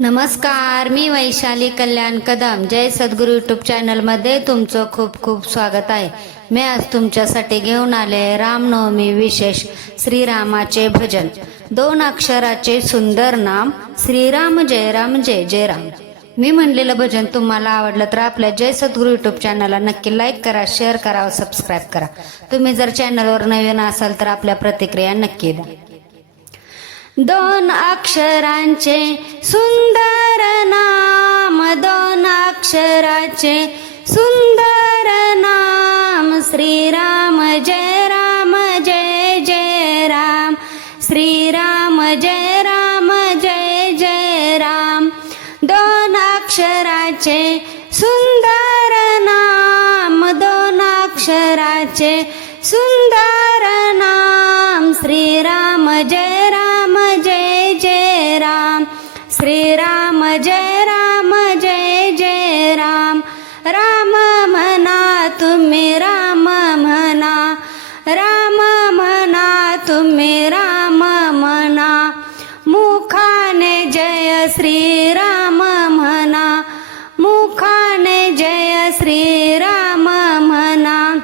नमस्कार, मी वैशाली कल्याण कदम. जय सद्गुरू यूट्यूब चॅनलमध्ये तुमचं खूप खूप स्वागत आहे. मी आज तुमच्यासाठी घेऊन आले रामनवमी विशेष श्रीरामाचे भजन. 2 अक्षराचे सुंदर नाम श्रीराम जय राम जय जय राम. मी म्हणलेलं भजन तुम्हाला आवडलं तर आपल्या जय सद्गुरू यूट्यूब चॅनलला नक्की लाईक करा, शेअर करा व सबस्क्राईब करा. तुम्ही जर चॅनलवर नवीन असाल तर आपल्या प्रतिक्रिया नक्की द्या. 2 अक्षरांचे सुंदर नाम, 2 अक्षराचे सुंदर नाम श्रीराम जय राम जय जय राम. श्रीराम जय राम जय जय राम. 2 अक्षराचे सुंदर नाम, 2 अक्षराचे सुंदर नाम श्रीराम जय राम जय जय राम. श्रीराम जय राम जय जय राम. राम म्हणा तुम्ही राम म्हणा, राम म्हणा तुम्ही राम म्हणा. मुखाने जय श्रीराम म्हणा, मुखाने जय श्रीराम म्हणा.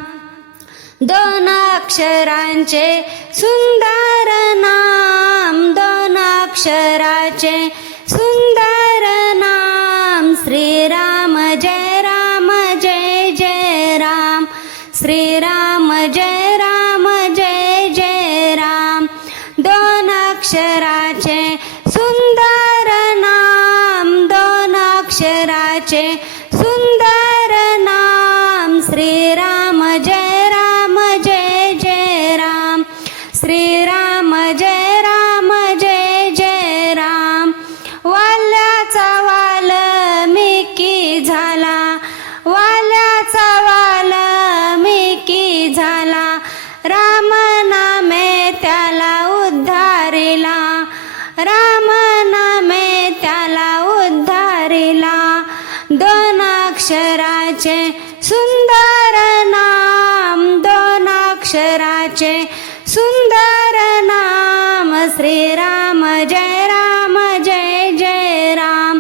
2 अक्षरांचे सुंदर नाम, 2 अक्षराचे सुंदर नाम श्रीराम जय राम जय जय राम. श्रीराम जय राम जय जय राम. 2 अक्षराचे सुंदर नाम, 2 अक्षराचे सुंदर नाम श्रीराम जय राम जय जय राम. श्रीराम जय राम जय जय राम. वाल्याचा वाल्मिकी झाला, वाल्याचा वाल्मिकी झाला. राम नामे त्याला उद्धारिला, राम नामे त्याला उद्धारिला. 2 अक्षराचे सुंदर नाम, 2 अक्षराचे सुंदर नाम श्रीराम जय राम जय जय राम.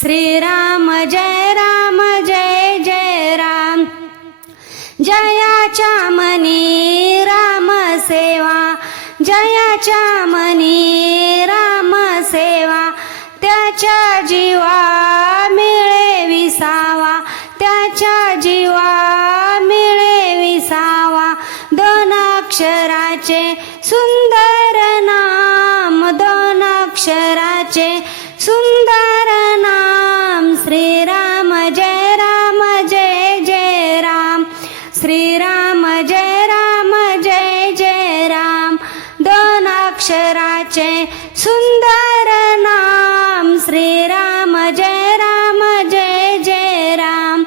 श्रीराम जय राम जय जय राम. जयाच्या मनी राम सेवा, जयाच्या मनी राम सेवा. त्याच्या जीवा मिळे विसावा, त्याच्या जीवा मिळे विसावा. 2 अक्षराचे सुंदर नाम, 2 अक्षराचे सुंदर नाम श्रीराम जय राम जय जय राम. श्रीराम जय राम जय जय राम. 2 अक्षराचे सुंदर नाम श्रीराम जय राम जय जय राम.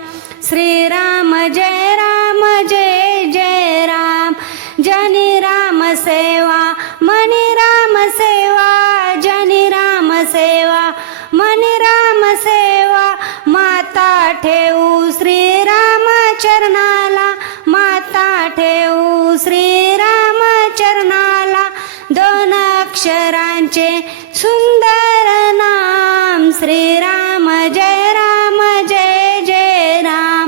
श्रीराम जय राम जय जय राम. जनी राम सेवा मनी राम सेवा, जनी राम सेवा मनी राम सेवा. माता ठेवू श्रीराम चरणाला, माता ठेवू श्रीराम चरणाला. 2 अक्षरांचे सुंदर नाम श्रीराम जय राम जय जय राम.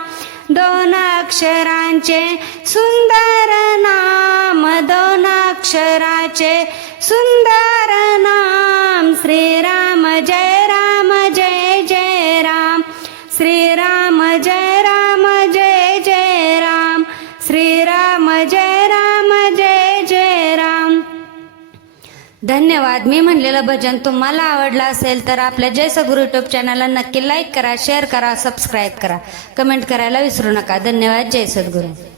2 अक्षरांचे सुंदर नाम, 2 अक्षराचे सुंदर नाम श्रीराम जय राम जय जय राम. श्रीराम जय राम जय जय राम. श्रीराम जय राम जय जय राम. धन्यवाद. मी म्हणलेलं भजन तुम्हाला आवडलं असेल तर आपल्या जय सद्गुरू यूट्यूब चॅनलला नक्की लाईक करा, शेअर करा, सबस्क्राईब करा, कमेंट करायला विसरू नका. धन्यवाद. जय सद्गुरू.